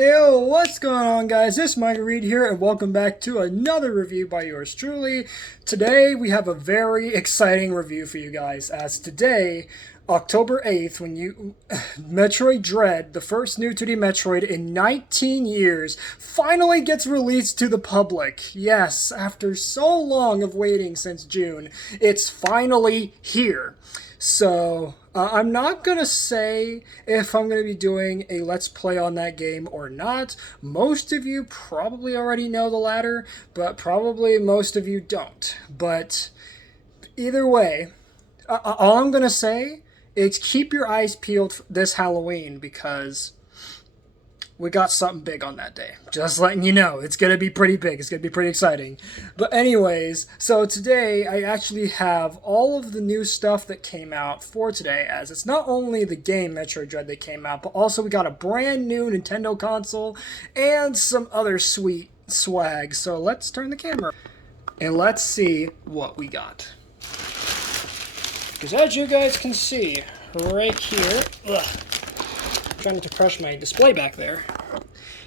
Yo, what's going on, guys? This is Michael Reed here, and welcome back to another review by yours truly. Today, we have a very exciting review for you guys, as today, October 8th, Metroid Dread, the first new 2D Metroid in 19 years, finally gets released to the public. Yes, after so long of waiting since June, it's finally here. So, I'm not gonna say if I'm gonna be doing a Let's Play on that game or not. Most of you probably already know the latter, but probably most of you don't. But either way, all I'm gonna say is keep your eyes peeled this Halloween because we got something big on that day. Just letting you know, it's going to be pretty big. It's going to be pretty exciting. But anyways, so today I actually have all of the new stuff that came out for today, as it's not only the game Metroid Dread that came out, but also we got a brand new Nintendo console and some other sweet swag. So let's turn the camera and let's see what we got. Because as you guys can see right here, trying not to crush my display back there.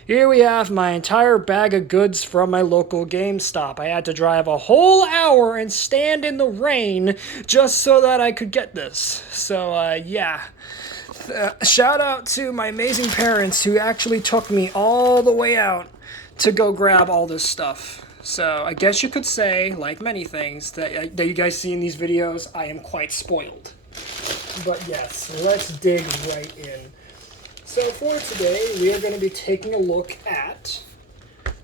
Here we have my entire bag of goods from my local GameStop. I had to drive a whole hour and stand in the rain just so that I could get this. So, yeah. Shout out to my amazing parents who actually took me all the way out to go grab all this stuff. So, I guess you could say, like many things that you guys see in these videos, I am quite spoiled. But yes, let's dig right in. So for today, we are going to be taking a look at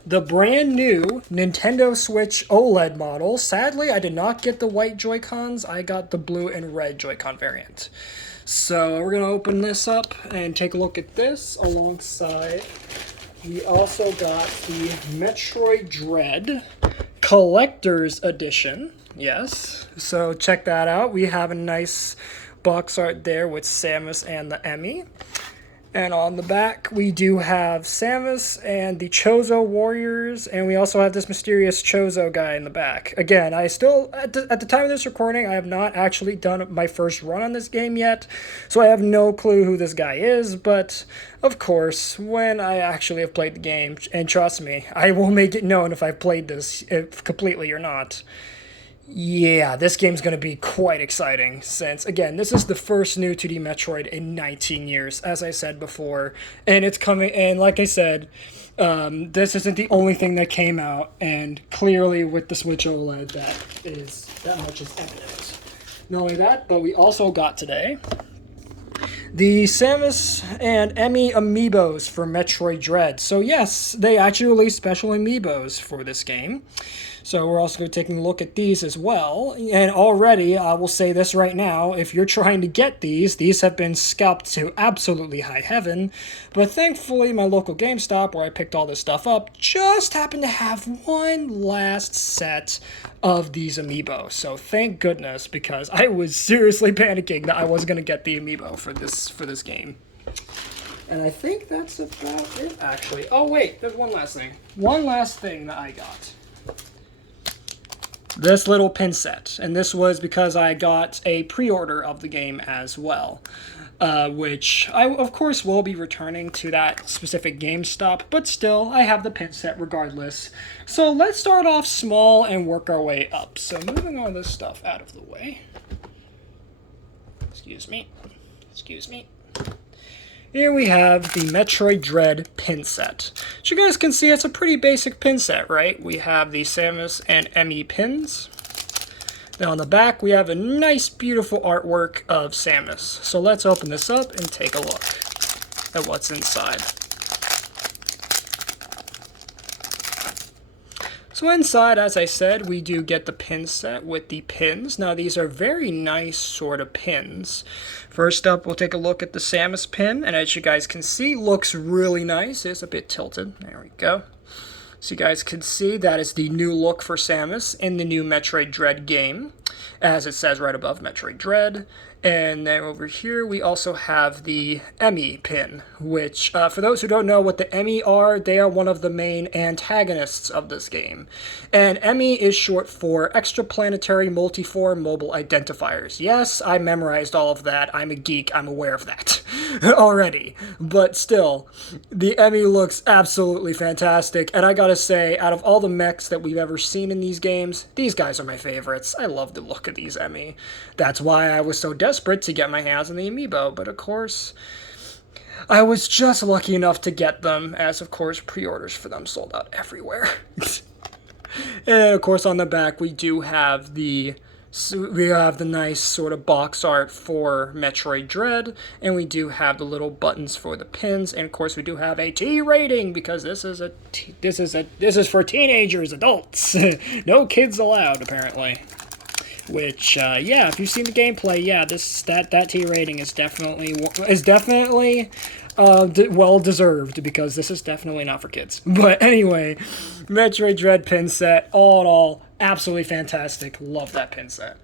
the brand new Nintendo Switch OLED model. Sadly, I did not get the white Joy-Cons. I got the blue and red Joy-Con variant. So we're going to open this up and take a look at this alongside. We also got the Metroid Dread Collector's Edition. Yes, so check that out. We have a nice box art there with Samus and the Emmy. And on the back, we do have Samus and the Chozo Warriors, and we also have this mysterious Chozo guy in the back. Again, I still, at the time of this recording, I have not actually done my first run on this game yet, so I have no clue who this guy is, but of course, when I actually have played the game, and trust me, I will make it known if I've played this completely or not. Yeah, this game's going to be quite exciting since, again, this is the first new 2D Metroid in 19 years, as I said before, and it's coming, and like I said, this isn't the only thing that came out, and clearly with the Switch OLED, that much is evident. Not only that, but we also got today the Samus and Emmy amiibos for Metroid Dread. So yes, they actually released special amiibos for this game. So we're also going to be taking a look at these as well. And already, I will say this right now, if you're trying to get these have been scalped to absolutely high heaven. But thankfully, my local GameStop, where I picked all this stuff up, just happened to have one last set of these amiibo. So thank goodness, because I was seriously panicking that I wasn't going to get the amiibo for this game. And I think that's about it, actually. Oh wait, there's one last thing. One last thing that I got. This little pin set, and this was because I got a pre-order of the game as well, which I, of course, will be returning to that specific GameStop, but still, I have the pin set regardless. So let's start off small and work our way up. So moving all this stuff out of the way. Excuse me. Here we have the Metroid Dread pin set. As you guys can see, it's a pretty basic pin set, right? We have the Samus and Emmy pins. Then on the back, we have a nice, beautiful artwork of Samus. So let's open this up and take a look at what's inside. So inside, as I said, we do get the pin set with the pins. Now these are very nice sort of pins. First up, we'll take a look at the Samus pin, and as you guys can see, looks really nice. It's a bit tilted. There we go. So you guys can see that is the new look for Samus in the new Metroid Dread game, as it says right above Metroid Dread. And then over here, we also have the Emmy pin, which, for those who don't know what the Emmy are, they are one of the main antagonists of this game. And Emmy is short for Extraplanetary Multiform Mobile Identifiers. Yes, I memorized all of that. I'm a geek. I'm aware of that. already. But still, the Emmy looks absolutely fantastic. And I gotta say, out of all the mechs that we've ever seen in these games, these guys are my favorites. I love the look of these Emmy. That's why I was so desperate to get my hands on the amiibo. But of course, I was just lucky enough to get them, as of course pre-orders for them sold out everywhere. And of course on the back we do have the nice sort of box art for Metroid Dread, and we do have the little buttons for the pins, and of course we do have a T rating because this is for teenagers, adults, no kids allowed apparently. Which, yeah, if you've seen the gameplay, yeah, that T rating is definitely well deserved because this is definitely not for kids. But anyway, Metroid Dread pin set, all in all, absolutely fantastic. Love that pin set.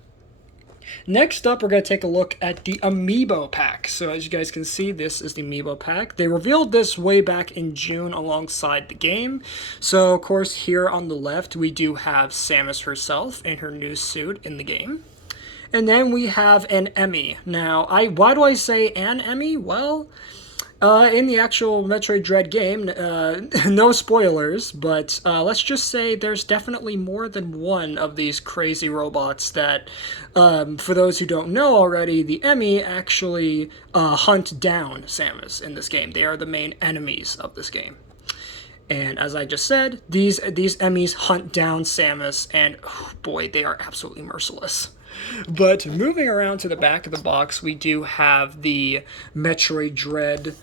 Next up, we're going to take a look at the Amiibo pack. So as you guys can see, this is the Amiibo pack. They revealed this way back in June alongside the game. So, of course, here on the left, we do have Samus herself in her new suit in the game. And then we have an Emmy. Now, why do I say an Emmy? Well, in the actual Metroid Dread game, no spoilers, but let's just say there's definitely more than one of these crazy robots that, for those who don't know already, the Emmy actually hunt down Samus in this game. They are the main enemies of this game. And as I just said, these Emmys hunt down Samus, and oh boy, they are absolutely merciless. But moving around to the back of the box, we do have the Metroid Dread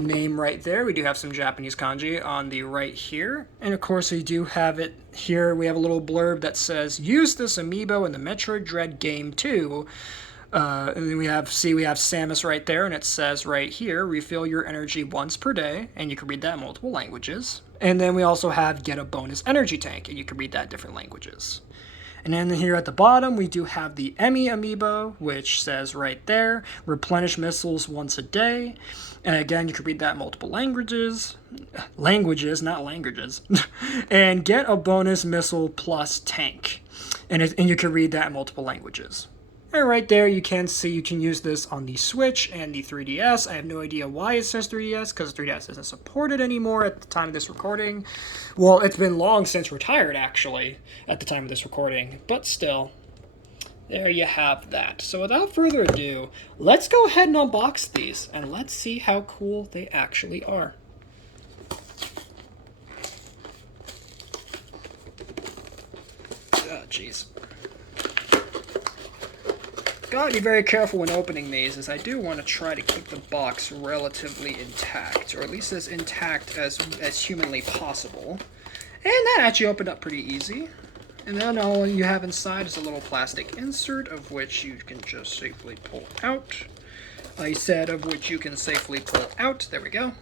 name right there. We do have some Japanese kanji on the right here. And of course, we do have it here. We have a little blurb that says, use this amiibo in the Metroid Dread game too. And then we have Samus right there, and it says right here, refill your energy once per day, and you can read that in multiple languages. And then we also have get a bonus energy tank, and you can read that in different languages. And then here at the bottom, we do have the Emmy amiibo, which says right there, replenish missiles once a day. And again, you can read that in multiple languages. Languages, not languages. And get a bonus missile plus tank. And you can read that in multiple languages. And right there, you can see you can use this on the Switch and the 3DS. I have no idea why it says 3DS, because 3DS isn't supported anymore at the time of this recording. Well, it's been long since retired, actually, at the time of this recording. But still, there you have that. So without further ado, let's go ahead and unbox these, and let's see how cool they actually are. Oh, jeez. Gotta be very careful when opening these, as I do want to try to keep the box relatively intact, or at least as intact as humanly possible. And that actually opened up pretty easy. And then all you have inside is a little plastic insert, of which you can just safely pull out. I said of which you can safely pull out. There we go.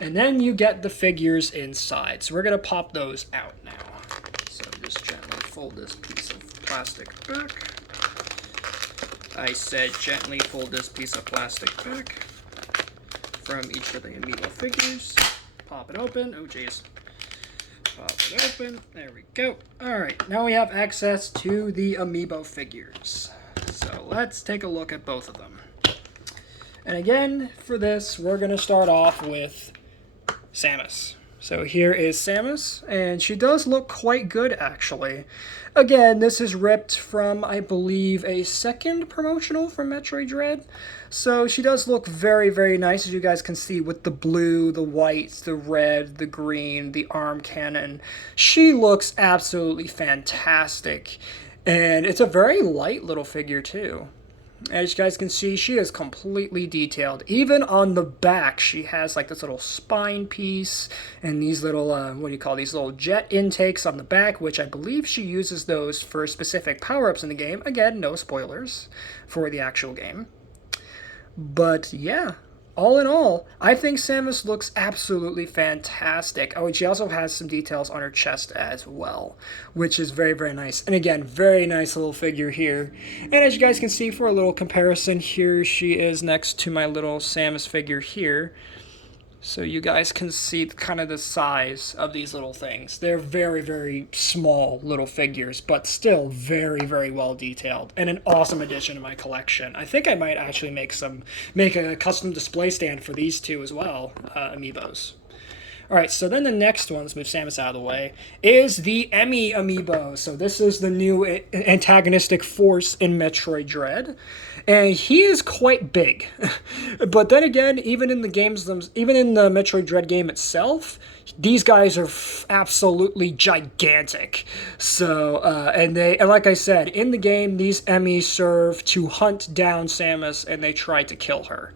And then you get the figures inside. So we're going to pop those out now. So just gently fold this piece of plastic back. I said gently fold this piece of plastic back from each of the amiibo figures. Pop it open. Oh, jeez. Pop it open. There we go. Alright, now we have access to the amiibo figures. So let's take a look at both of them. And again, for this, we're going to start off with Samus. So here is Samus, and she does look quite good, actually. Again, this is ripped from, I believe, a second promotional from Metroid Dread. So she does look very, very nice, as you guys can see, with the blue, the white, the red, the green, the arm cannon. She looks absolutely fantastic, and it's a very light little figure, too. As you guys can see, she is completely detailed. Even on the back, she has like this little spine piece and these little, these little jet intakes on the back, which I believe she uses those for specific power-ups in the game. Again, no spoilers for the actual game. But yeah, all in all, I think Samus looks absolutely fantastic. Oh, and she also has some details on her chest as well, which is very, very nice. And again, very nice little figure here. And as you guys can see, for a little comparison, here she is next to my little Samus figure here. So you guys can see kind of the size of these little things. They're very, very small little figures, but still very, very well detailed, and an awesome addition to my collection. I think I might actually make a custom display stand for these two as well, amiibos. Alright, so then the next one, let's move Samus out of the way, is the Emmy amiibo. So this is the new antagonistic force in Metroid Dread. And he is quite big. But then again, even in the Metroid Dread game itself, these guys are absolutely gigantic. So, and like I said, in the game, these Emmys serve to hunt down Samus, and they try to kill her.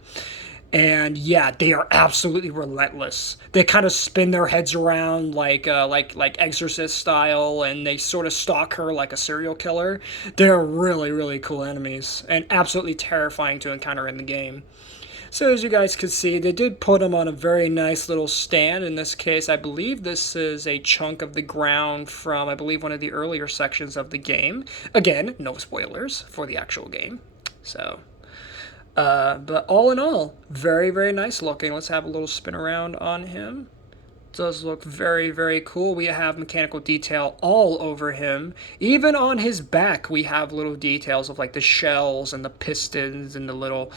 And yeah, they are absolutely relentless. They kind of spin their heads around like Exorcist style, and they sort of stalk her like a serial killer. They're really, really cool enemies, and absolutely terrifying to encounter in the game. So as you guys can see, they did put them on a very nice little stand. In this case, I believe this is a chunk of the ground from, I believe, one of the earlier sections of the game. Again, no spoilers for the actual game. So... but all in all, very, very nice looking. Let's have a little spin around on him. Does look very, very cool. We have mechanical detail all over him. Even on his back, we have little details of like the shells and the pistons and the little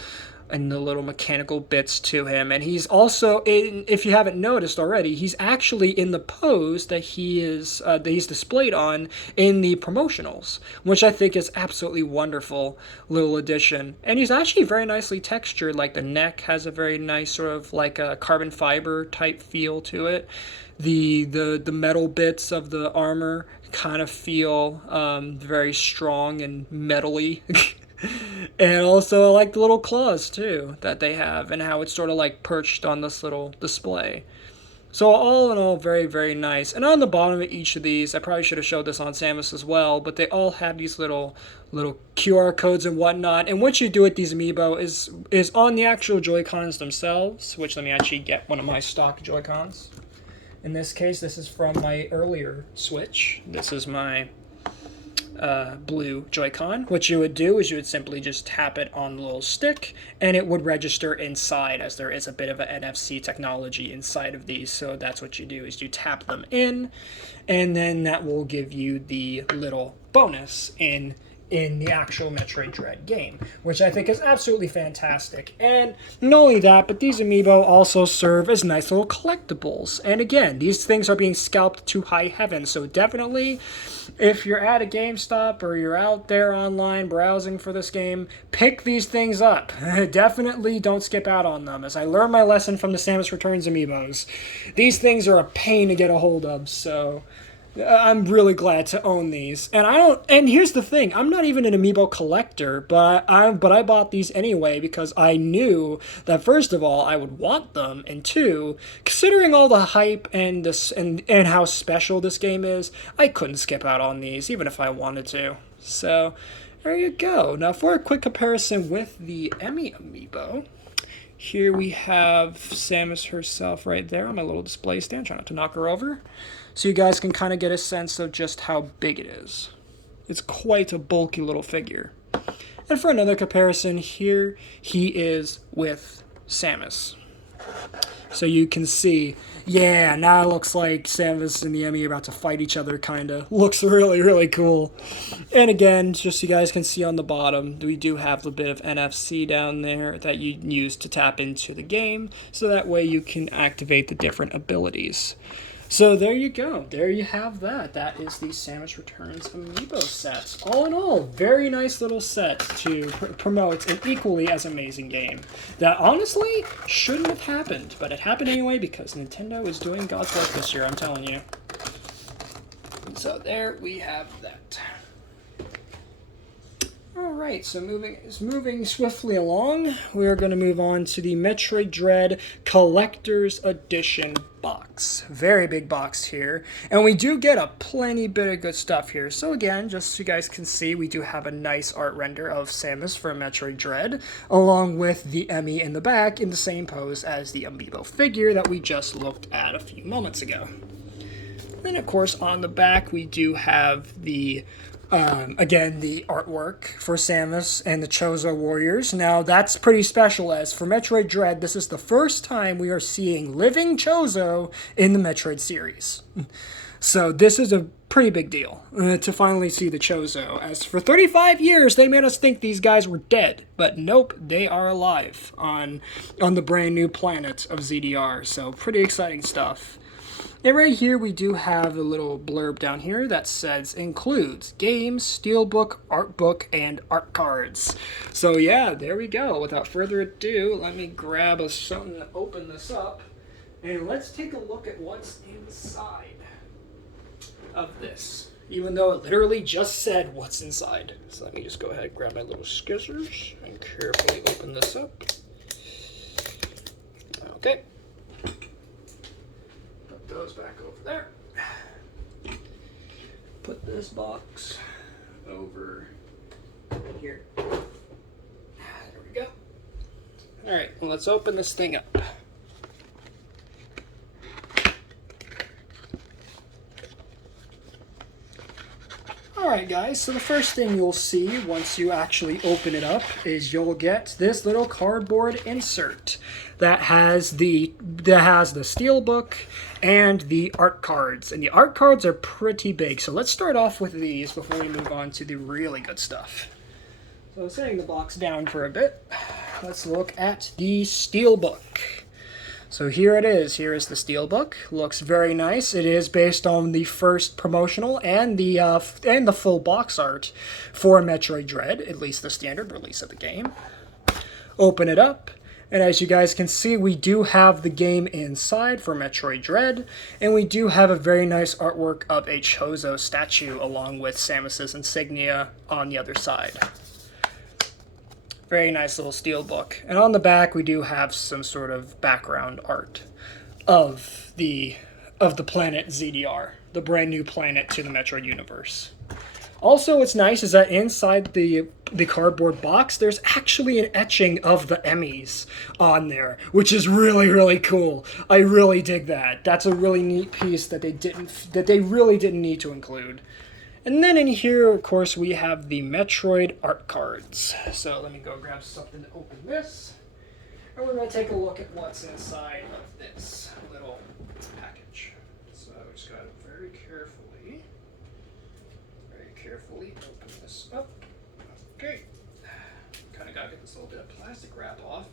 mechanical bits to him. And he's also if you haven't noticed already, he's actually in the pose that he's displayed on in the promotionals, which I think is absolutely wonderful little addition. And he's actually very nicely textured. Like the neck has a very nice sort of like a carbon fiber type feel to it. The metal bits of the armor kind of feel very strong and metally. And also I like the little claws too that they have, and how it's sort of like perched on this little display. So all in all, very, very nice. And on the bottom of each of these, I probably should have showed this on Samus as well, but they all have these little QR codes and whatnot. And what you do with these amiibo is on the actual Joy-Cons themselves, which let me actually get one of my stock Joy-Cons. In this case, this is from my earlier Switch. This is my blue Joy-Con. What you would do is you would simply just tap it on the little stick, and it would register inside, as there is a bit of a NFC technology inside of these. So that's what you do, is you tap them in, and then that will give you the little bonus in the actual Metroid Dread game, which I think is absolutely fantastic. And not only that, but these amiibo also serve as nice little collectibles. And again, these things are being scalped to high heaven, so definitely, if you're at a GameStop or you're out there online browsing for this game, pick these things up. Definitely don't skip out on them, as I learned my lesson from the Samus Returns amiibos. These things are a pain to get a hold of, so I'm really glad to own these. And here's the thing, I'm not even an amiibo collector, but I bought these anyway because I knew that first of all I would want them, and two, considering all the hype and how special this game is, I couldn't skip out on these even if I wanted to. So there you go. Now for a quick comparison with the Emmy amiibo, here we have Samus herself right there on my little display stand, trying not to knock her over. So you guys can kind of get a sense of just how big it is. It's quite a bulky little figure. And for another comparison, here he is with Samus. So you can see, yeah, now it looks like Samus and the Emmy are about to fight each other, kind of. Looks really, really cool. And again, just so you guys can see on the bottom, we do have a bit of NFC down there that you use to tap into the game, so that way you can activate the different abilities. So there you go. There you have that. That is the Samus Returns amiibo set. All in all, very nice little set to promote an equally as amazing game that honestly shouldn't have happened, but it happened anyway because Nintendo is doing God's work this year, I'm telling you. So there we have that. Alright, so moving swiftly along, we are going to move on to the Metroid Dread Collector's Edition box. Very big box here, and we do get a plenty bit of good stuff here. So again, just so you guys can see, we do have a nice art render of Samus from Metroid Dread, along with the Emmy in the back in the same pose as the amiibo figure that we just looked at a few moments ago. Then of course on the back we do have the Again, the artwork for Samus and the Chozo Warriors. Now, that's pretty special, as for Metroid Dread, this is the first time we are seeing living Chozo in the Metroid series. So this is a pretty big deal to finally see the Chozo. As for 35 years, they made us think these guys were dead, but nope, they are alive on the brand new planet of ZDR. So pretty exciting stuff. And right here we do have a little blurb down here that says includes games, steelbook, art book, and art cards. So yeah, there we go. Without further ado, let me grab something to open this up, and let's take a look at what's inside of this, even though it literally just said what's inside. So let me just go ahead and grab my little scissors and carefully open this up. Okay. Put those back over there. Put this box over here. There we go. Alright, well, let's open this thing up. Alright guys, so the first thing you'll see once you actually open it up is you'll get this little cardboard insert that has the steelbook and the art cards. And the art cards are pretty big, so let's start off with these before we move on to the really good stuff. So setting the box down for a bit, let's look at the steelbook. So here it is. Here is the steelbook. Looks very nice. It is based on the first promotional and the full box art for Metroid Dread, at least the standard release of the game. Open it up, and as you guys can see, we do have the game inside for Metroid Dread, and we do have a very nice artwork of a Chozo statue along with Samus's insignia on the other side. Very nice little steelbook. And on the back, we do have some sort of background art of the planet ZDR, the brand new planet to the Metroid universe. Also, what's nice is that inside the cardboard box, there's actually an etching of the Emmys on there, which is really, really cool. I really dig that. That's a really neat piece that they really didn't need to include. And then in here, of course, we have the Metroid art cards. So let me go grab something to open this. And we're going to take a look at what's inside of this little package. So I just got to very carefully open this up. Okay. Kind of got to get this little bit of plastic wrap off.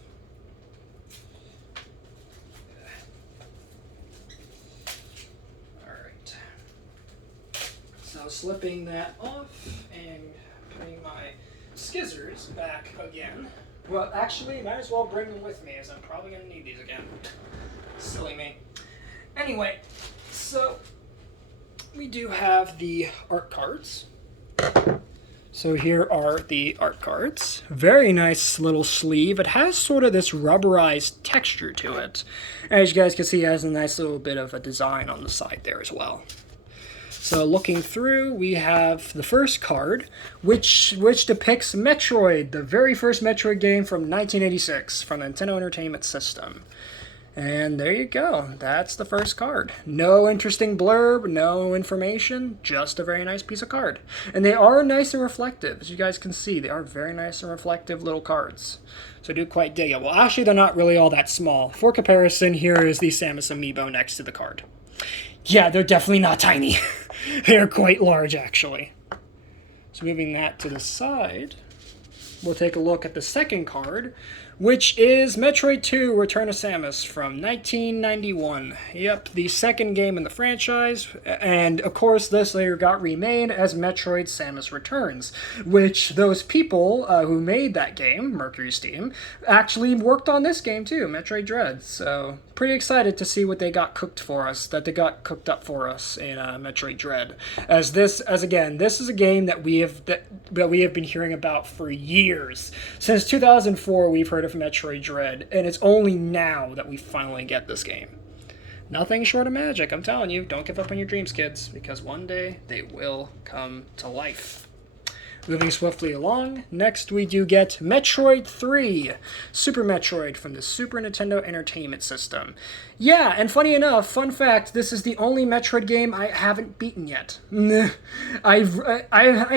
So slipping that off and putting my scissors back again. Well, actually, might as well bring them with me, as I'm probably going to need these again. Silly me. Anyway, so we do have the art cards. So here are the art cards. Very nice little sleeve. It has sort of this rubberized texture to it. As you guys can see, it has a nice little bit of a design on the side there as well. So looking through, we have the first card, which depicts Metroid, the very first Metroid game from 1986 from the Nintendo Entertainment System. And there you go. That's the first card. No interesting blurb, no information, just a very nice piece of card. And they are nice and reflective. As you guys can see, they are very nice and reflective little cards. So I do quite dig it. Well, actually, they're not really all that small. For comparison, here is the Samus amiibo next to the card. Yeah, they're definitely not tiny. They're quite large, actually. So moving that to the side, we'll take a look at the second card, which is Metroid 2 Return of Samus from 1991. Yep, the second game in the franchise, and of course this later got remade as Metroid Samus Returns, which those people who made that game, Mercury Steam, actually worked on this game too, Metroid Dread. So pretty excited to see what they got cooked up for us in Metroid Dread. Again, this is a game that we have been hearing about for years. Since 2004, we've heard of Metroid Dread, and it's only now that we finally get this game. Nothing short of magic, I'm telling you. Don't give up on your dreams, kids, because one day they will come to life. Moving swiftly along, next we do get Metroid 3, Super Metroid from the Super Nintendo Entertainment System. Yeah, and funny enough, fun fact, this is the only Metroid game I haven't beaten yet. I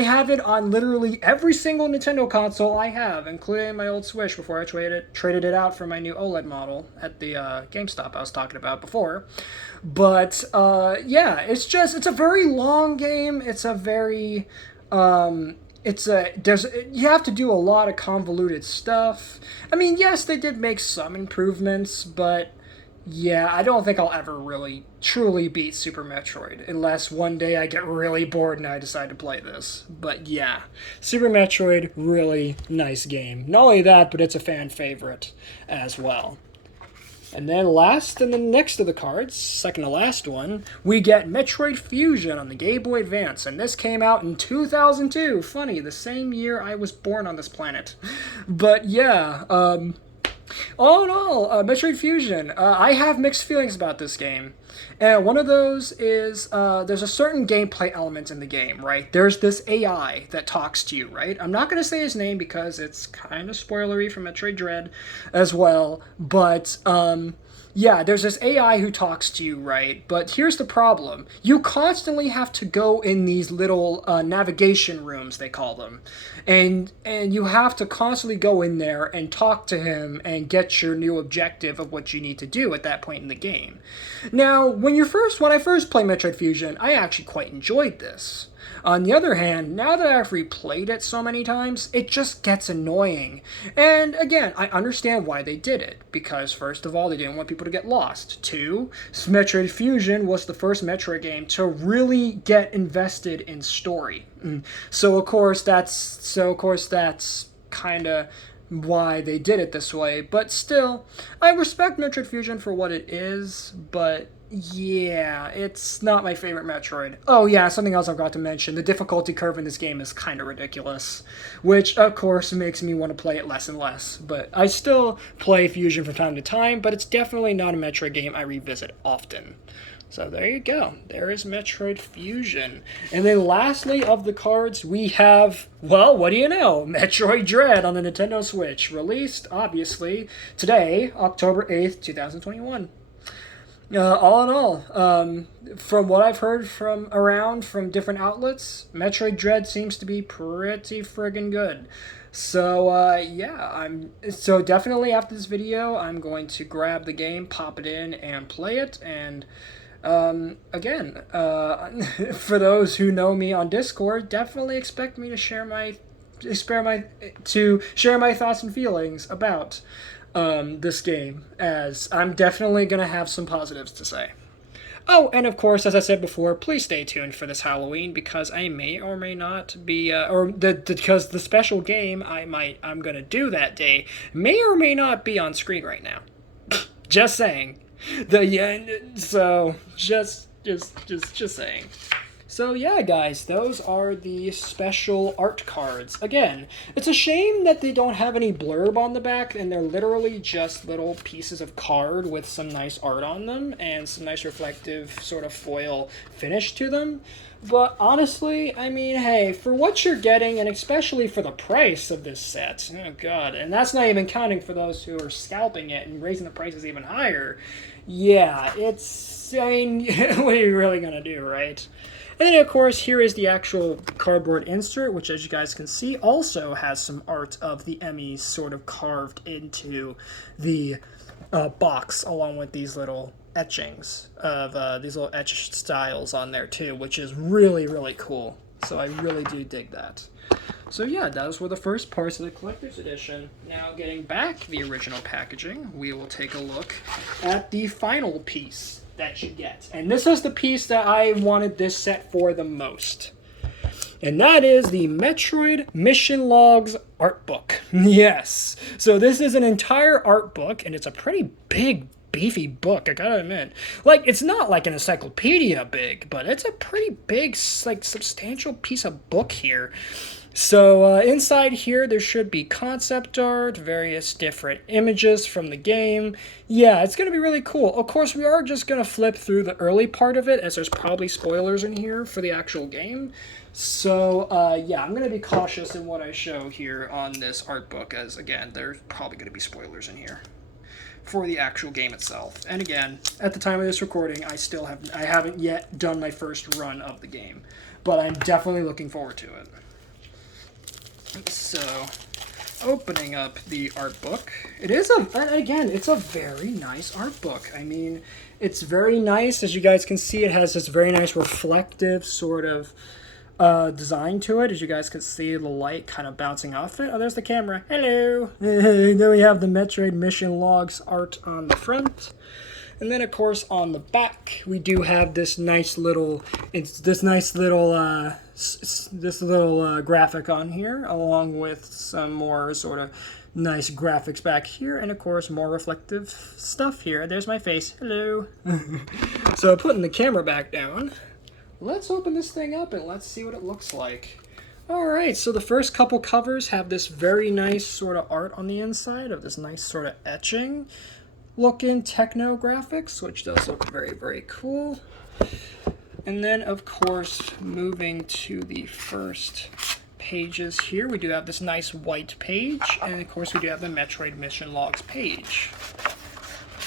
have it on literally every single Nintendo console I have, including my old Switch before I traded it out for my new OLED model at the GameStop I was talking about before. But yeah, it's a very long game. It's a very you have to do a lot of convoluted stuff. I mean, yes, they did make some improvements, but yeah, I don't think I'll ever really truly beat Super Metroid unless one day I get really bored and I decide to play this. But yeah, Super Metroid, really nice game. Not only that, but it's a fan favorite as well. And then last and the next of the cards, second to last one, we get Metroid Fusion on the Game Boy Advance. And this came out in 2002. Funny, the same year I was born on this planet. But yeah, all in all, Metroid Fusion, I have mixed feelings about this game. And one of those is there's a certain gameplay element in the game, right? There's this AI that talks to you, right? I'm not going to say his name because it's kind of spoilery for Metroid Dread as well. But yeah, there's this AI who talks to you, right? But here's the problem. You constantly have to go in these little navigation rooms, they call them. And you have to constantly go in there and talk to him and get your new objective of what you need to do at that point in the game. Now, when I first played Metroid Fusion, I actually quite enjoyed this. On the other hand, now that I've replayed it so many times, it just gets annoying. And again, I understand why they did it. Because first of all, they didn't want people to get lost. Two, Metroid Fusion was the first Metroid game to really get invested in story. So of course that's kind of why they did it this way. But still, I respect Metroid Fusion for what it is, but yeah, it's not my favorite Metroid. Oh yeah, something else I forgot to mention. The difficulty curve in this game is kind of ridiculous, which of course makes me want to play it less and less. But I still play Fusion from time to time, but it's definitely not a Metroid game I revisit often. So there you go. There is Metroid Fusion. And then lastly of the cards, we have, well, what do you know? Metroid Dread on the Nintendo Switch. Released, obviously, today, October 8th, 2021. All in all, from what I've heard from different outlets, Metroid Dread seems to be pretty friggin' good. So yeah, so definitely after this video, I'm going to grab the game, pop it in, and play it. And again, for those who know me on Discord, definitely expect me to share my thoughts and feelings about this game, as I'm definitely going to have some positives to say. Oh, and of course, as I said before, please stay tuned for this Halloween, because I may or may not be, because the special game I'm going to do that day may or may not be on screen right now. Just saying. So, just saying. So yeah, guys, those are the special art cards. Again, it's a shame that they don't have any blurb on the back, and they're literally just little pieces of card with some nice art on them and some nice reflective sort of foil finish to them. But honestly, I mean, hey, for what you're getting, and especially for the price of this set, oh god, and that's not even counting for those who are scalping it and raising the prices even higher, yeah, I mean, what are you really gonna do, right? And then, of course, here is the actual cardboard insert, which, as you guys can see, also has some art of the Emmys sort of carved into the box, along with these little etchings of these little etched styles on there, too, which is really, really cool. So I really do dig that. So yeah, those were the first parts of the Collector's Edition. Now, getting back the original packaging, we will take a look at the final piece that you get. And this is the piece that I wanted this set for the most. And that is the Metroid Mission Logs art book. Yes. So this is an entire art book, and it's a pretty big, beefy book, I gotta admit. Like, it's not like an encyclopedia big, but it's a pretty big, like, substantial piece of book here. So inside here, there should be concept art, various different images from the game. Yeah, it's going to be really cool. Of course, we are just going to flip through the early part of it, as there's probably spoilers in here for the actual game. So, yeah, I'm going to be cautious in what I show here on this art book, as, again, there's probably going to be spoilers in here for the actual game itself. And again, at the time of this recording, I haven't yet done my first run of the game, but I'm definitely looking forward to it. So, opening up the art book, it's a very nice art book. I mean, it's very nice. As you guys can see, it has this very nice reflective sort of design to it. As you guys can see, the light kind of bouncing off it. Oh, there's the camera. Hello. Then we have the Metroid mission logs art on the front. And then, of course, on the back, we do have this nice little graphic on here, along with some more sort of nice graphics back here, and of course, more reflective stuff here. There's my face. Hello. So, putting the camera back down, let's open this thing up and let's see what it looks like. Alright, so the first couple covers have this very nice sort of art on the inside of this nice sort of etching looking techno graphics, which does look very, very cool. And then, of course, moving to the first pages here, we do have this nice white page, and of course we do have the Metroid Mission Logs page.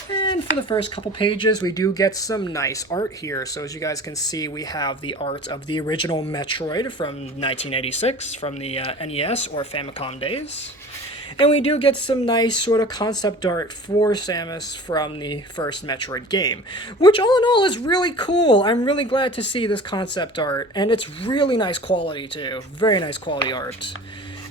And for the first couple pages, we do get some nice art here. So as you guys can see, we have the art of the original Metroid from 1986, from the NES or Famicom days. And we do get some nice sort of concept art for Samus from the first Metroid game, which all in all is really cool. I'm really glad to see this concept art, and it's really nice quality too. Very nice quality art.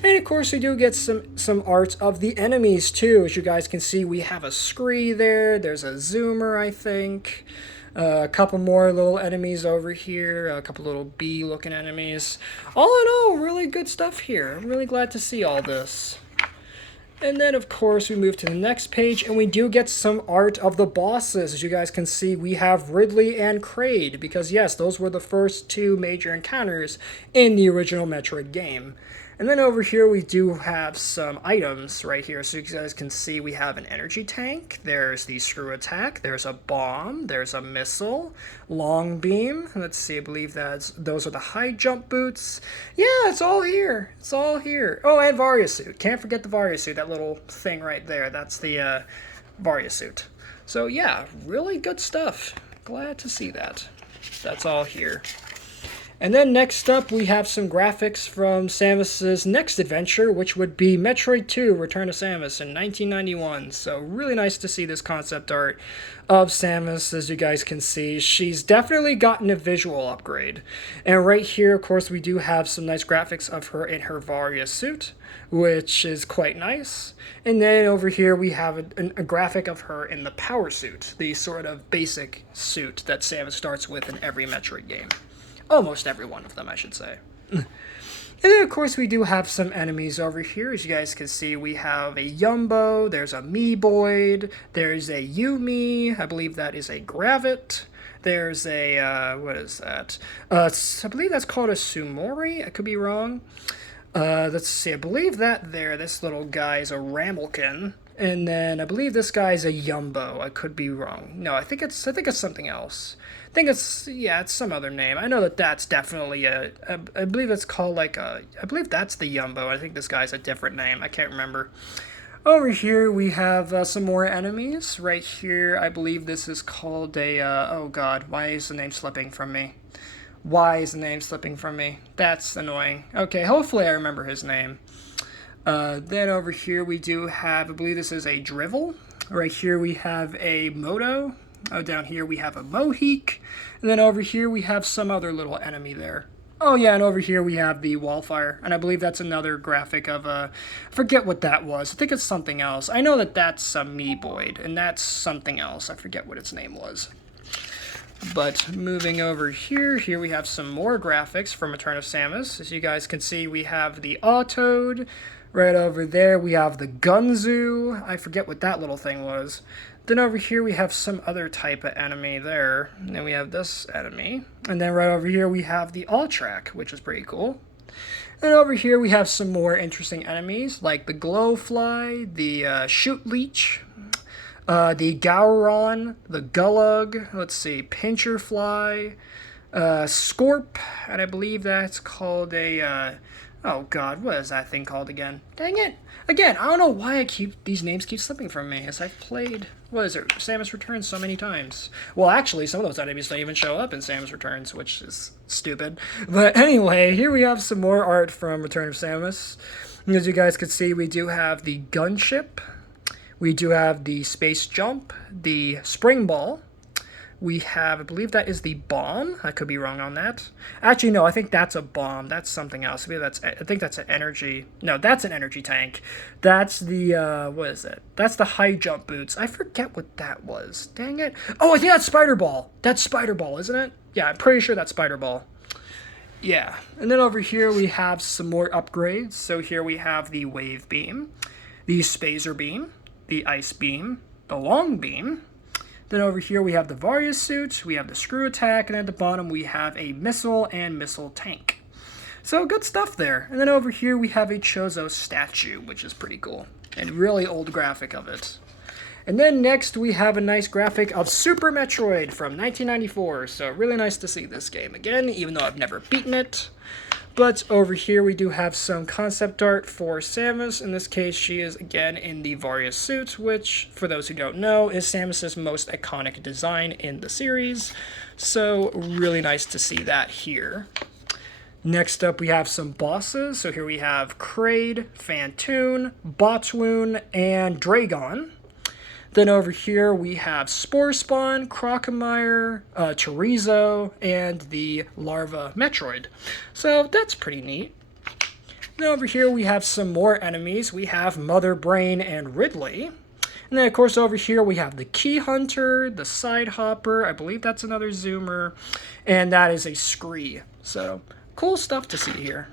And of course we do get some art of the enemies too. As you guys can see, we have a Scree there, there's a Zoomer, I think. A couple more little enemies over here, a couple little bee-looking enemies. All in all, really good stuff here. I'm really glad to see all this. And then, of course, we move to the next page, and we do get some art of the bosses. As you guys can see, we have Ridley and Kraid, because yes, those were the first two major encounters in the original Metroid game. And then over here, we do have some items right here. So you guys can see we have an energy tank, there's the screw attack, there's a bomb, there's a missile, long beam. Let's see, I believe those are the high jump boots. Yeah, it's all here. It's all here. Oh, and Varia suit. Can't forget the Varia suit, that little thing right there. That's the Varia suit. So yeah, really good stuff. Glad to see that. That's all here. And then next up, we have some graphics from Samus's next adventure, which would be Metroid 2: Return to Samus in 1991. So really nice to see this concept art of Samus. As you guys can see, she's definitely gotten a visual upgrade. And right here, of course, we do have some nice graphics of her in her Varia suit, which is quite nice. And then over here, we have a graphic of her in the power suit, the sort of basic suit that Samus starts with in every Metroid game. Almost every one of them, I should say. And then, of course, we do have some enemies over here. As you guys can see, we have a Yumbo, there's a Meeboyd, there's a Yumi, I believe that is a Gravit, there's a, what is that? I believe that's called a Sumori, I could be wrong. Let's see, I believe this little guy is a Rammelkin. And then I believe this guy's a Yumbo. I could be wrong. No, I think it's something else. I think it's some other name. I know that's definitely I believe it's called I believe that's the Yumbo. I think this guy's a different name. I can't remember. Over here we have some more enemies. Right here, I believe this is called a, oh god, why is the name slipping from me? That's annoying. Okay, hopefully I remember his name. Then over here we do have, I believe this is a Drivel. Right here we have a Moto. Oh, down here we have a Mohique. And then over here we have some other little enemy there. Oh yeah, and over here we have the Wallfire. And I believe that's another graphic of I forget what that was. I think it's something else. I know that's a Meeboyd, and that's something else. I forget what its name was. But moving over here we have some more graphics from Return of Samus. As you guys can see, we have the Autod. Right over there, we have the Gunzu. I forget what that little thing was. Then over here, we have some other type of enemy there. And then we have this enemy. And then right over here, we have the Alltrack, which is pretty cool. And over here, we have some more interesting enemies, like the Glowfly, the Shoot Leech, the Gowron, the Gullug, let's see, Pincherfly, Scorp, and I believe that's called a, oh god, what is that thing called again? Dang it! Again, I don't know why these names keep slipping from me, as I've played, what is it, Samus Returns so many times. Well, actually, some of those enemies don't even show up in Samus Returns, which is stupid. But anyway, here we have some more art from Return of Samus. As you guys can see, we do have the gunship, we do have the space jump, the spring ball, we have, I believe that is the bomb. I could be wrong on that. Actually, no, I think that's a bomb. That's something else. I think that's an energy. No, that's an energy tank. That's the, what is it? That's the high jump boots. I forget what that was. Dang it. Oh, I think that's Spider Ball. That's Spider Ball, isn't it? Yeah, I'm pretty sure that's Spider Ball. Yeah. And then over here we have some more upgrades. So here we have the wave beam, the spacer beam, the ice beam, the long beam. Then over here we have the Varia suit, we have the screw attack, and at the bottom we have a missile and missile tank. So good stuff there. And then over here we have a Chozo statue, which is pretty cool. And really old graphic of it. And then next we have a nice graphic of Super Metroid from 1994. So really nice to see this game again, even though I've never beaten it. But over here we do have some concept art for Samus. In this case, she is again in the Varia suit, which, for those who don't know, is Samus's most iconic design in the series. So really nice to see that here. Next up we have some bosses. So here we have Kraid, Phantoon, Botwoon, and Dragon. Then over here we have Spore Spawn, Crocomire, Chorizo, and the Larva Metroid. So that's pretty neat. Then over here we have some more enemies. We have Mother Brain and Ridley. And then of course over here we have the Key Hunter, the Side Hopper, I believe that's another Zoomer, and that is a Scree. So cool stuff to see here.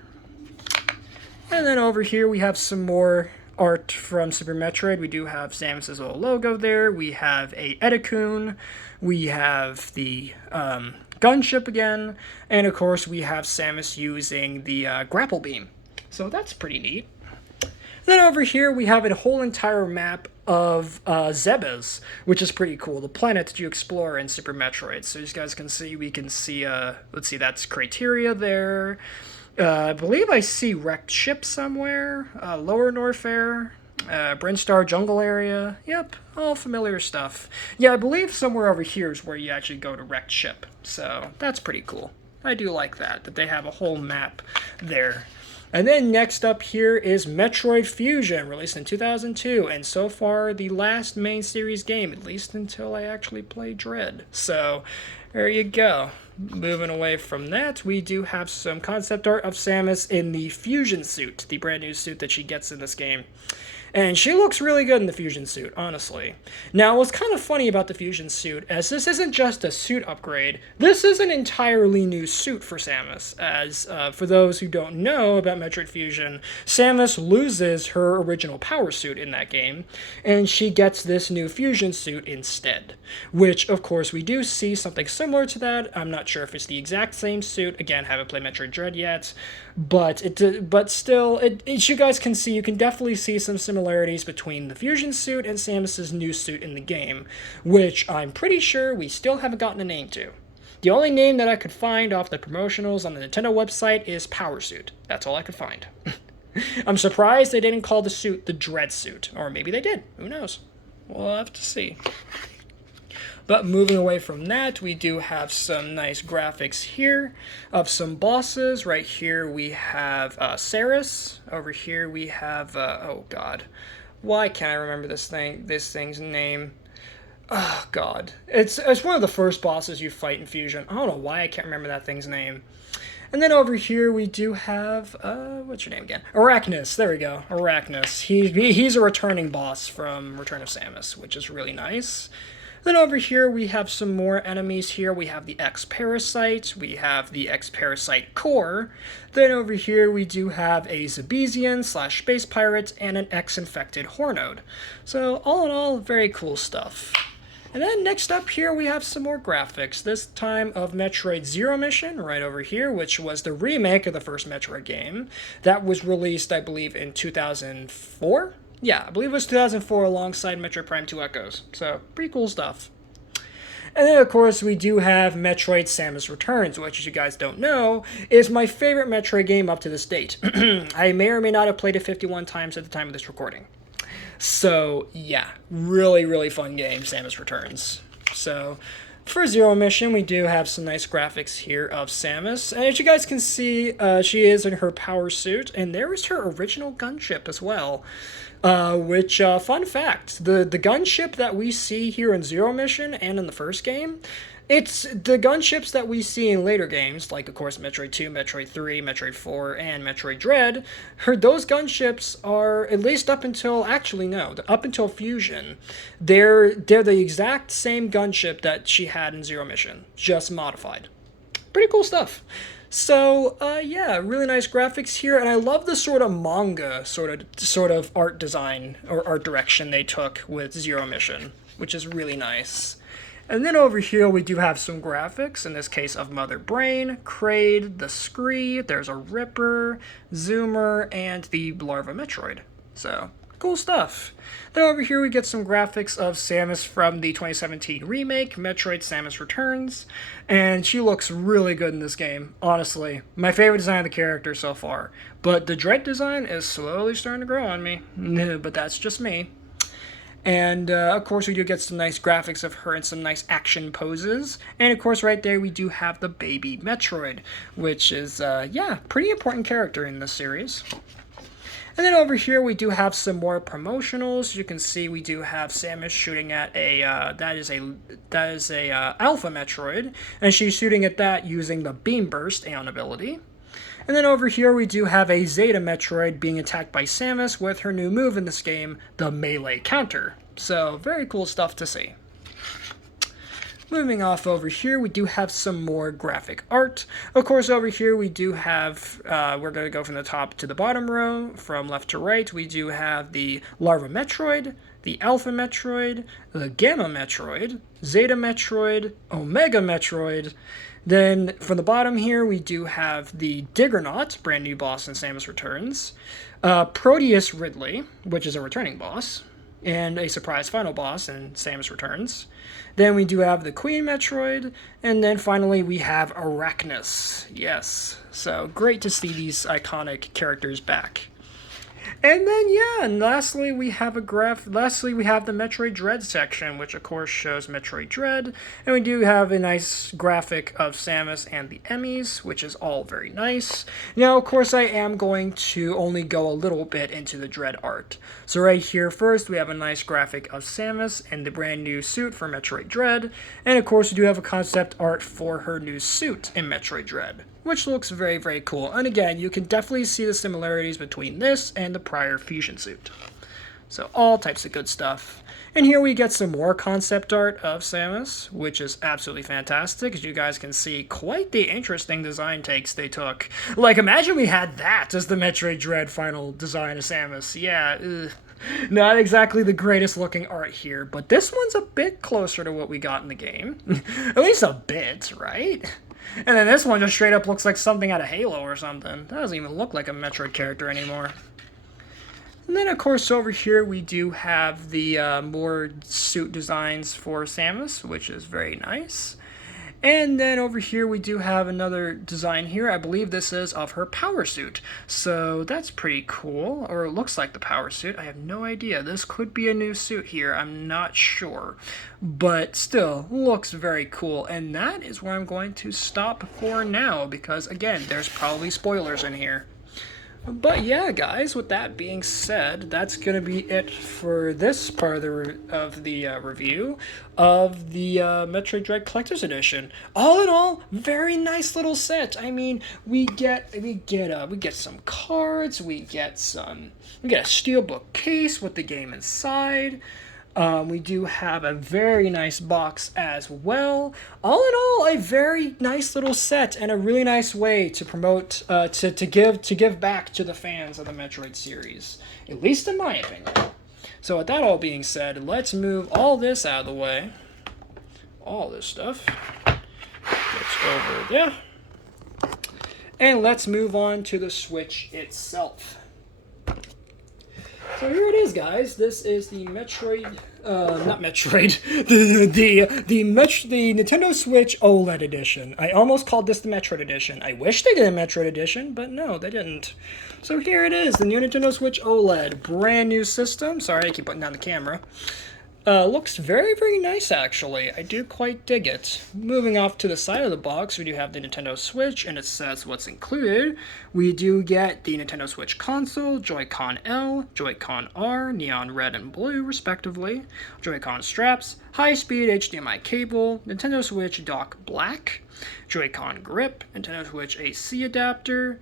And then over here we have some more art from Super Metroid. We do have Samus's little logo there. We have a Edikun. We have the gunship again. And of course we have Samus using the grapple beam. So that's pretty neat. Then over here we have a whole entire map of Zebes, which is pretty cool. The planet that you explore in Super Metroid. So as you guys can see, we can see, let's see, that's Crateria there. I believe I see wrecked ship somewhere, Lower Norfair, Brinstar Jungle area. Yep, all familiar stuff. Yeah, I believe somewhere over here is where you actually go to wrecked ship. So that's pretty cool. I do like that they have a whole map there. And then next up here is Metroid Fusion, released in 2002, and so far the last main series game, at least until I actually play Dread. So there you go. Moving away from that, we do have some concept art of Samus in the Fusion suit, the brand new suit that she gets in this game. And she looks really good in the Fusion suit, honestly. Now, what's kind of funny about the Fusion suit, as this isn't just a suit upgrade, this is an entirely new suit for Samus. As, for those who don't know about Metroid Fusion, Samus loses her original power suit in that game, and she gets this new Fusion suit instead. Which, of course, we do see something similar to that. I'm not sure if it's the exact same suit. Again, haven't played Metroid Dread yet. But still, you guys can see, you can definitely see some similarities between the Fusion suit and Samus's new suit in the game, which I'm pretty sure we still haven't gotten a name to. The only name that I could find off the promotionals on the Nintendo website is Power Suit. That's all I could find. I'm surprised they didn't call the suit the Dread suit, or maybe they did. Who knows? We'll have to see. But moving away from that, we do have some nice graphics here of some bosses. Right here we have Ceres. Over here we have, oh god, why can't I remember this thing's name? Oh god, it's one of the first bosses you fight in Fusion. I don't know why I can't remember that thing's name. And then over here we do have, what's your name again? Arachnus, there we go, Arachnus. He's a returning boss from Return of Samus, which is really nice. Then over here we have some more enemies here. We have the X-Parasite, we have the X-Parasite Core. Then over here we do have a Zebesian / Space Pirate and an X-Infected Hornode. So all in all, very cool stuff. And then next up here we have some more graphics, this time of Metroid Zero Mission, right over here, which was the remake of the first Metroid game. That was released, I believe, in 2004? Yeah, I believe it was 2004 alongside Metroid Prime 2 Echoes. So, pretty cool stuff. And then, of course, we do have Metroid Samus Returns, which, as you guys don't know, is my favorite Metroid game up to this date. I may or may not have played it 51 times at the time of this recording. So, yeah, really, really fun game, Samus Returns. So, for Zero Mission, we do have some nice graphics here of Samus. And as you guys can see, she is in her power suit, and there is her original gunship as well. Fun fact, the gunship that we see here in Zero Mission and in the first game, it's the gunships that we see in later games, like, of course, Metroid 2, Metroid 3, Metroid 4, and Metroid Dread. Those gunships are, at least up until, actually, no, up until Fusion, they're the exact same gunship that she had in Zero Mission, just modified. Pretty cool stuff. So, yeah, really nice graphics here, and I love the sort of manga sort of art design or art direction they took with Zero Mission, which is really nice. And then over here we do have some graphics, in this case of Mother Brain, Kraid, the Scree, there's a Ripper, Zoomer, and the Larva Metroid. So, cool stuff. Then over here we get some graphics of Samus from the 2017 remake, Metroid Samus Returns, and she looks really good in this game, honestly. My favorite design of the character so far. But the Dread design is slowly starting to grow on me, but that's just me. And, of course, we do get some nice graphics of her in some nice action poses. And, of course, right there we do have the baby Metroid, which is, yeah, pretty important character in this series. And then over here we do have some more promotionals. You can see we do have Samus shooting at a that is a Alpha Metroid, and she's shooting at that using the Beam Burst Aeon ability. And then over here we do have a Zeta Metroid being attacked by Samus with her new move in this game, the Melee Counter. So very cool stuff to see. Moving off over here, we do have some more graphic art. Of course, over here we do have, we're going to go from the top to the bottom row, from left to right. We do have the Larva Metroid, the Alpha Metroid, the Gamma Metroid, Zeta Metroid, Omega Metroid. Then from the bottom here, we do have the Diggernaut, brand new boss in Samus Returns, Proteus Ridley, which is a returning boss, and a surprise final boss in Samus Returns. Then we do have the Queen Metroid, and then finally we have Arachnus. Yes, so great to see these iconic characters back. And then, yeah, and lastly we have the Metroid Dread section, which of course shows Metroid Dread, and we do have a nice graphic of Samus and the Emmys, which is all very nice. Now, of course, I am going to only go a little bit into the Dread art. So right here, first, we have a nice graphic of Samus and the brand new suit for Metroid Dread, and of course, we do have a concept art for her new suit in Metroid Dread, which looks very, very cool. And again, you can definitely see the similarities between this and the prior Fusion suit. So all types of good stuff. And here we get some more concept art of Samus, which is absolutely fantastic. As you guys can see, quite the interesting design takes they took. Like, imagine we had that as the Metroid Dread final design of Samus. Yeah, not exactly the greatest looking art here, but this one's a bit closer to what we got in the game. At least a bit, right? And then this one just straight up looks like something out of Halo or something. That doesn't even look like a Metroid character anymore. And then, of course, over here we do have the more suit designs for Samus, which is very nice. And then over here we do have another design here. I believe this is of her power suit. So that's pretty cool. Or it looks like the power suit. I have no idea. This could be a new suit here. I'm not sure. But still, looks very cool. And that is where I'm going to stop for now. Because, again, there's probably spoilers in here. But yeah, guys, with that being said, that's going to be it for this part of the review of the Metroid Dread Collector's Edition. All in all, very nice little set. I mean, we get some cards, we get a steelbook case with the game inside. We do have a very nice box as well. All in all, a very nice little set and a really nice way to promote, to give back to the fans of the Metroid series, at least in my opinion. So with that all being said, let's move all this out of the way. All this stuff gets over there. And let's move on to the Switch itself. So here it is, guys. This is the Metroid, not Metroid, the Nintendo Switch OLED edition. I almost called this the Metroid edition. I wish they did a Metroid edition, but no, they didn't. So here it is, the new Nintendo Switch OLED, brand new system. Sorry, I keep putting down the camera. Looks very, very nice, actually. I do quite dig it. Moving off to the side of the box, we do have the Nintendo Switch, and it says what's included. We do get the Nintendo Switch console, Joy-Con L, Joy-Con R, neon red and blue, respectively, Joy-Con straps, high-speed HDMI cable, Nintendo Switch dock black, Joy-Con grip, Nintendo Switch AC adapter,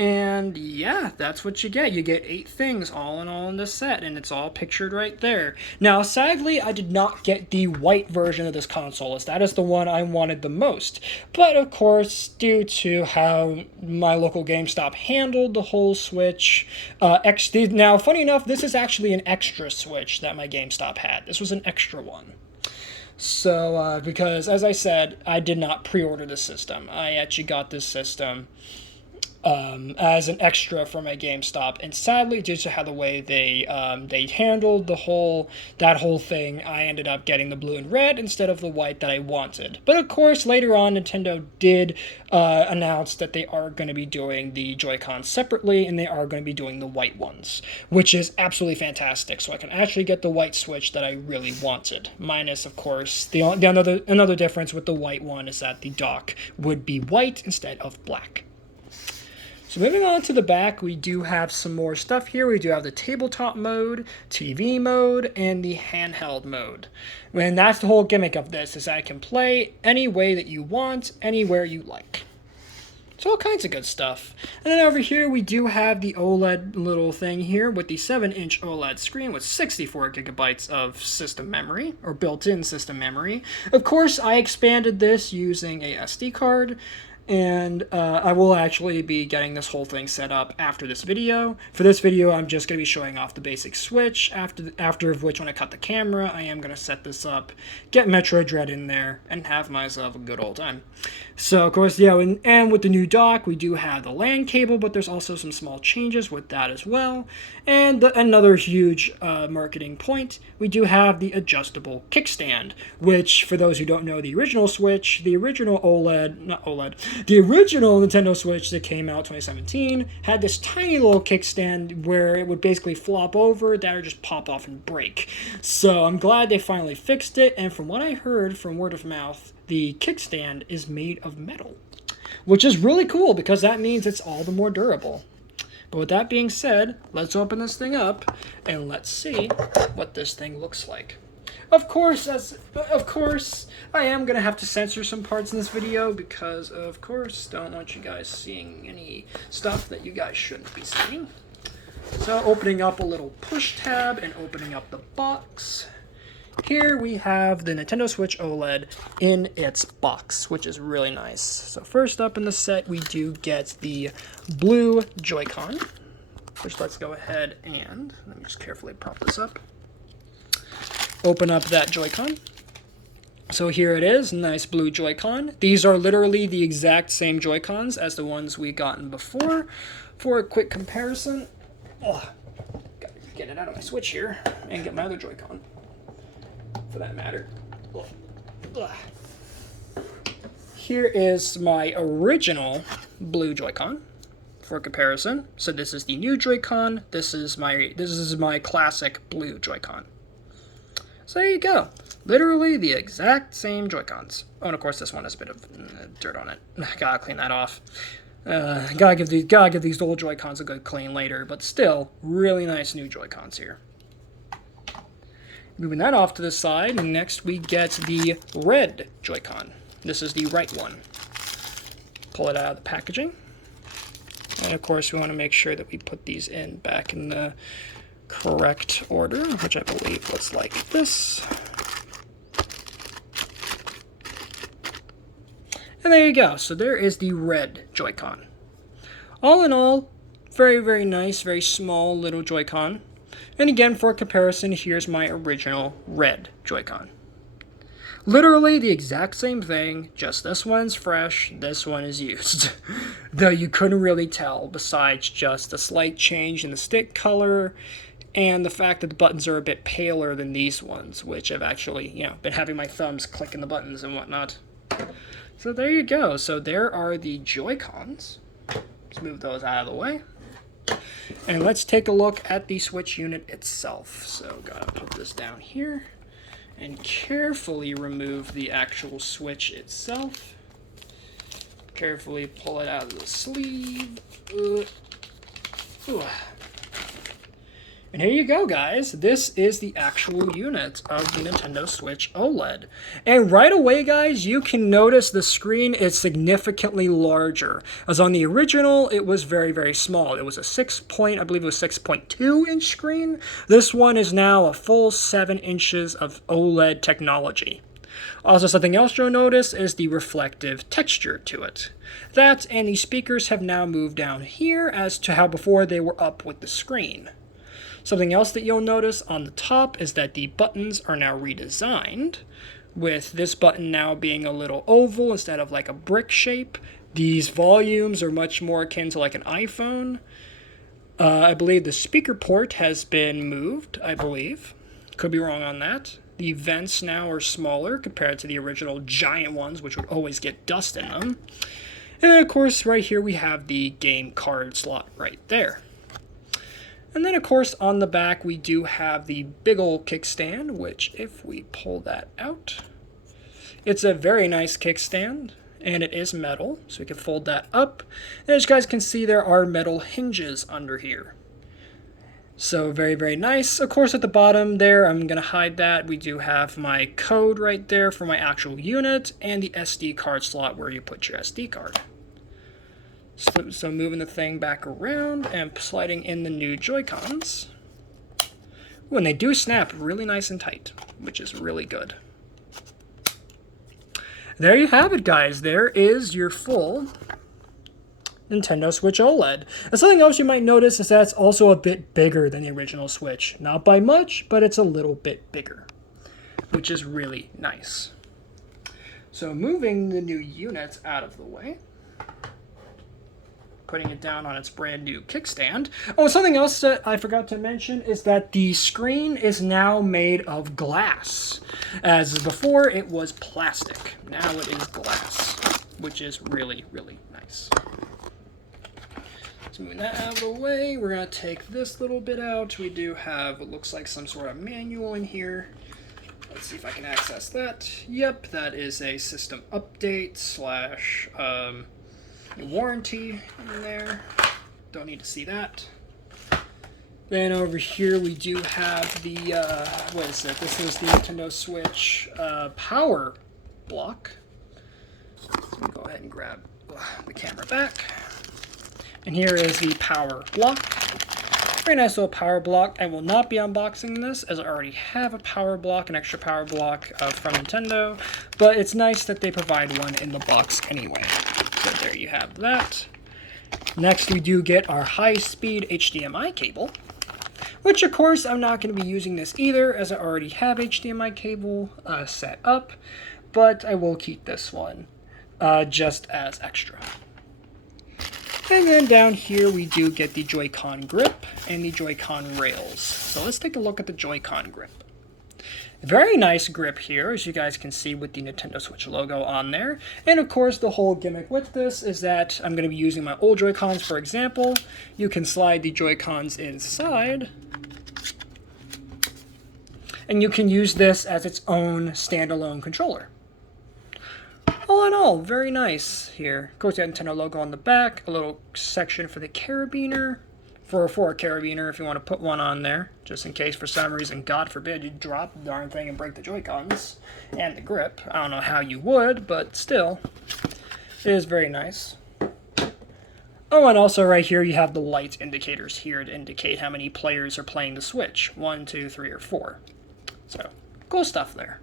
and yeah, that's what you get. You get 8 things all in all in this set, and it's all pictured right there. Now, sadly, I did not get the white version of this console, as that is the one I wanted the most. But, of course, due to how my local GameStop handled the whole Switch, now, funny enough, this is actually an extra Switch that my GameStop had. This was an extra one. So, because, as I said, I did not pre-order this system. I actually got this system as an extra from my GameStop, and sadly, due to how the way they handled that whole thing, I ended up getting the blue and red instead of the white that I wanted. But of course, later on, Nintendo did announce that they are going to be doing the Joy-Cons separately, and they are going to be doing the white ones, which is absolutely fantastic. So I can actually get the white Switch that I really wanted. Minus, of course, another difference with the white one is that the dock would be white instead of black. So moving on to the back, we do have some more stuff here. We do have the tabletop mode, TV mode, and the handheld mode. And that's the whole gimmick of this, is that I can play any way that you want, anywhere you like. So all kinds of good stuff. And then over here, we do have the OLED little thing here with the 7-inch OLED screen with 64 gigabytes of system memory, or built-in system memory. Of course, I expanded this using a SD card. And I will actually be getting this whole thing set up after this video. For this video, I'm just going to be showing off the basic Switch, after of which, when I cut the camera, I am going to set this up, get Metroid Dread in there, and have myself a good old time. So, of course, yeah, and with the new dock, we do have the LAN cable, but there's also some small changes with that as well. And another huge marketing point, we do have the adjustable kickstand, which, for those who don't know the original Switch, the original the original Nintendo Switch that came out 2017 had this tiny little kickstand where it would basically flop over, that would just pop off and break. So I'm glad they finally fixed it, and from what I heard from word of mouth, the kickstand is made of metal, which is really cool because that means it's all the more durable. But with that being said, let's open this thing up and let's see what this thing looks like. Of course, I am going to have to censor some parts in this video because, of course, don't want you guys seeing any stuff that you guys shouldn't be seeing. So, opening up a little push tab and opening up the box. Here we have the Nintendo Switch OLED in its box, which is really nice. So first up in the set, we do get the blue Joy-Con, which let's go ahead and, let me just carefully prop this up. Open up that Joy-Con. So here it is, nice blue Joy-Con. These are literally the exact same Joy-Cons as the ones we gotten before. For a quick comparison, gotta get it out of my Switch here and get my other Joy-Con, for that matter. Here is my original blue Joy-Con for comparison. So this is the new Joy-Con. This is my classic blue Joy-Con. So there you go. Literally the exact same Joy-Cons. Oh, and of course this one has a bit of dirt on it. Gotta clean that off. Gotta give these old Joy-Cons a good clean later, but still, really nice new Joy-Cons here. Moving that off to the side, next we get the red Joy-Con. This is the right one. Pull it out of the packaging. And of course we want to make sure that we put these back in the correct order, which I believe looks like this. And there you go. So there is the red Joy-Con. All in all, very, very nice, very small little Joy-Con. And again, for comparison, here's my original red Joy-Con. Literally the exact same thing, just this one's fresh, this one is used. Though you couldn't really tell, besides just a slight change in the stick color and the fact that the buttons are a bit paler than these ones, which I've actually, been having my thumbs clicking the buttons and whatnot. So there you go. So there are the Joy-Cons. Let's move those out of the way. And let's take a look at the Switch unit itself. So gotta put this down here and carefully remove the actual Switch itself. Carefully pull it out of the sleeve. And here you go, guys. This is the actual unit of the Nintendo Switch OLED. And right away, guys, you can notice the screen is significantly larger. As on the original, it was very, very small. It was a 6.2 inch screen. This one is now a full 7 inches of OLED technology. Also, something else you'll notice is the reflective texture to it. That and the speakers have now moved down here as to how before they were up with the screen. Something else that you'll notice on the top is that the buttons are now redesigned, with this button now being a little oval instead of like a brick shape. These volumes are much more akin to like an iPhone. I believe the speaker port has been moved, I believe. Could be wrong on that. The vents now are smaller compared to the original giant ones, which would always get dust in them. And then, of course, right here we have the game card slot right there. And then, of course, on the back, we do have the big ol' kickstand, which if we pull that out, it's a very nice kickstand, and it is metal, so we can fold that up. And as you guys can see, there are metal hinges under here. So very, very nice. Of course, at the bottom there, I'm going to hide that. We do have my code right there for my actual unit, and the SD card slot where you put your SD card. So moving the thing back around and sliding in the new Joy-Cons. When they do snap really nice and tight, which is really good. There you have it, guys. There is your full Nintendo Switch OLED. And something else you might notice is that it's also a bit bigger than the original Switch. Not by much, but it's a little bit bigger, which is really nice. So moving the new unit out of the way, putting it down on its brand new kickstand. Oh, something else that I forgot to mention is that the screen is now made of glass. As before, it was plastic. Now it is glass, which is really, really nice. So moving that out of the way, we're going to take this little bit out. We do have what looks like some sort of manual in here. Let's see if I can access that. Yep, that is a system update slash warranty in there. Don't need to see that. Then over here we do have the, what is it? This is the Nintendo Switch power block. Let me go ahead and grab the camera back. And here is the power block. Very nice little power block. I will not be unboxing this as I already have a power block, an extra power block from Nintendo. But it's nice that they provide one in the box anyway. So there you have that. Next we do get our high-speed HDMI cable, which of course I'm not going to be using this either as I already have HDMI cable set up, but I will keep this one just as extra. And then down here we do get the Joy-Con grip and the Joy-Con rails. So let's take a look at the Joy-Con grip. Very nice grip here, as you guys can see with the Nintendo Switch logo on there. And of course, the whole gimmick with this is that I'm going to be using my old Joy-Cons, for example. You can slide the Joy-Cons inside, and you can use this as its own standalone controller. All in all, very nice here. Of course, you have Nintendo logo on the back, a little section for the carabiner. For a carabiner, if you want to put one on there, just in case for some reason, God forbid, you drop the darn thing and break the Joy-Cons and the grip. I don't know how you would, but still, it is very nice. Oh, and also right here you have the light indicators here to indicate how many players are playing the Switch. 1, 2, 3, or 4. So, cool stuff there.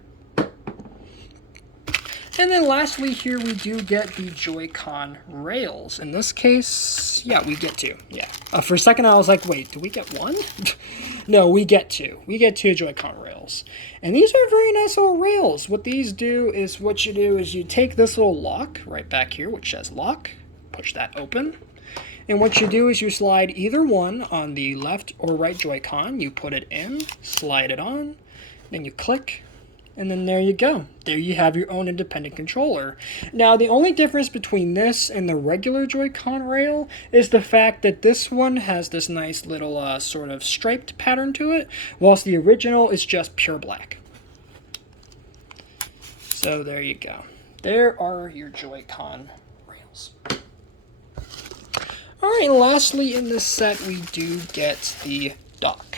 And then lastly here we do get the Joy-Con rails. In this case, yeah, we get two. Yeah. For a second I was like, wait, do we get one? No, we get two. We get two Joy-Con rails. And these are very nice little rails. What these do is, you take this little lock right back here, which says lock, push that open, And what you do is you slide either one on the left or right Joy-Con. You put it in, slide it on, then you click, and then there you go. There you have your own independent controller. Now, the only difference between this and the regular Joy-Con rail is the fact that this one has this nice little sort of striped pattern to it, whilst the original is just pure black. So there you go. There are your Joy-Con rails. Alright, lastly in this set we do get the dock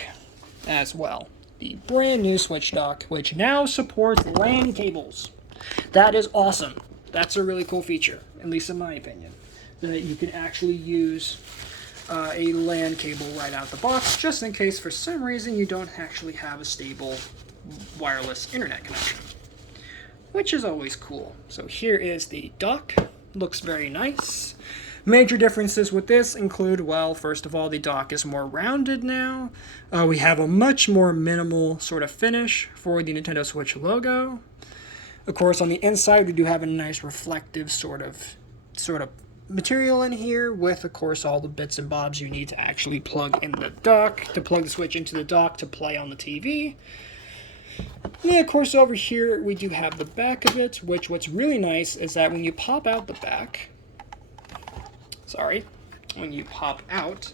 as well. The brand new Switch dock, which now supports LAN cables. That is awesome. That's a really cool feature, at least in my opinion, that you can actually use a LAN cable right out the box, just in case for some reason you don't actually have a stable wireless internet connection, which is always cool. So here is the dock. Looks very nice. Major differences with this include, well, first of all, the dock is more rounded now. We have a much more minimal sort of finish for the Nintendo Switch logo. Of course, on the inside, we do have a nice reflective sort of material in here with, of course, all the bits and bobs you need to actually plug in the dock, to plug the Switch into the dock to play on the TV. And then, of course, over here, we do have the back of it, which what's really nice is that when you pop out the back, when you pop out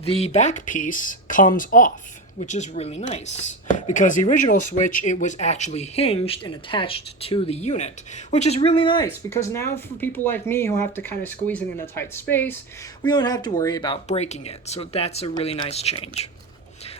the back piece comes off, which is really nice. Because the original Switch, it was actually hinged and attached to the unit, which is really nice, because now for people like me who have to kind of squeeze it in a tight space, we don't have to worry about breaking it. So that's a really nice change.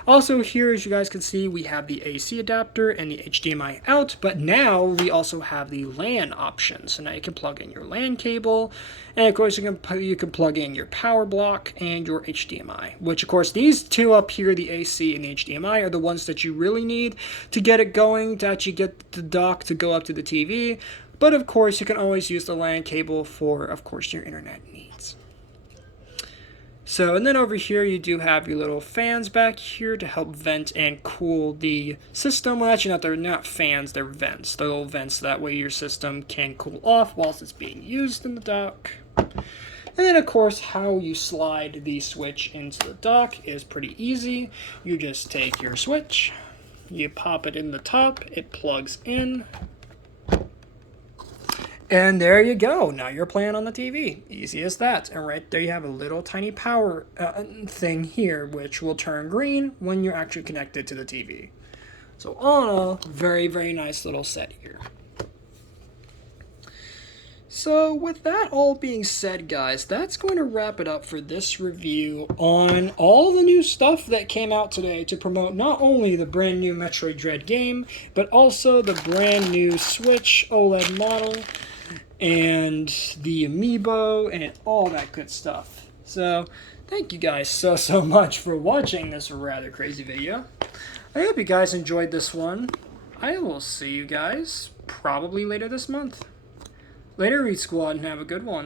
Also here, as you guys can see, we have the AC adapter and the HDMI out, but now we also have the LAN option. So now you can plug in your LAN cable, and of course you can plug in your power block and your HDMI, which of course these two up here, the AC and the HDMI, are the ones that you really need to get it going, to actually get the dock to go up to the TV. But of course you can always use the LAN cable for, of course, your internet needs. So, and then over here you do have your little fans back here to help vent and cool the system. Well, actually they're not fans, they're vents. They're little vents, that way your system can cool off whilst it's being used in the dock. And then, of course, how you slide the Switch into the dock is pretty easy. You just take your Switch, you pop it in the top, it plugs in, and there you go. Now you're playing on the TV. Easy as that. And right there you have a little tiny power thing here, which will turn green when you're actually connected to the TV. So all in all, very, very nice little set here. So with that all being said, guys, that's going to wrap it up for this review on all the new stuff that came out today to promote not only the brand new Metroid Dread game, but also the brand new Switch OLED model, and the amiibo, and all that good stuff. So, thank you guys so much for watching this rather crazy video. I hope you guys enjoyed this one. I will see you guys probably later this month. Later, Read Squad, and have a good one.